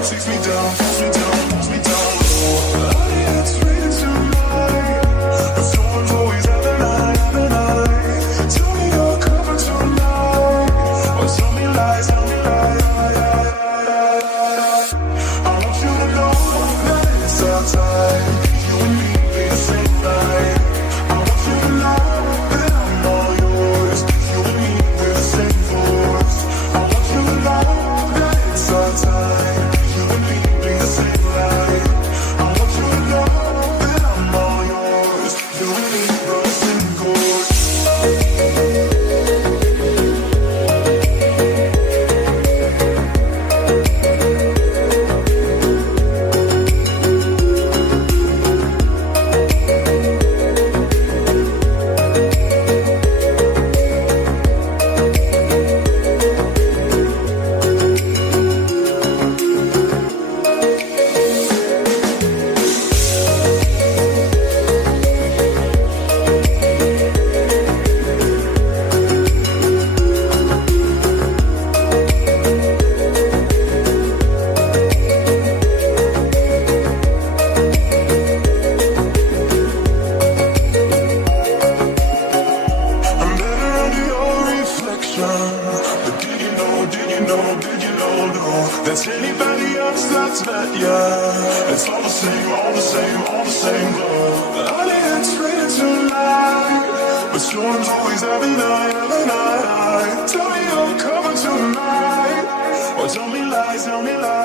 It takes me down, pulls me down, pulls me down low. It's raining tonight, but storms always have a night. Tell me you're coming tonight, or tell me lies, tell me lies. I want you to know that it's our time. You and me be the same night. I want you to know that I'm all yours. You and me we're the same force. I want you to know that it's our time. You and me be the same light. I want you to know that I'm all yours. You and me we're the same course. I'm better under your reflection. But did you know, did you know, did you know, no? That's anybody else that's met ya. It's all the same, all the same, all the same glow. Honey, it's raining tonight, but storms always have a night. Tell me you're coming tonight, or tell me lies, tell me lies.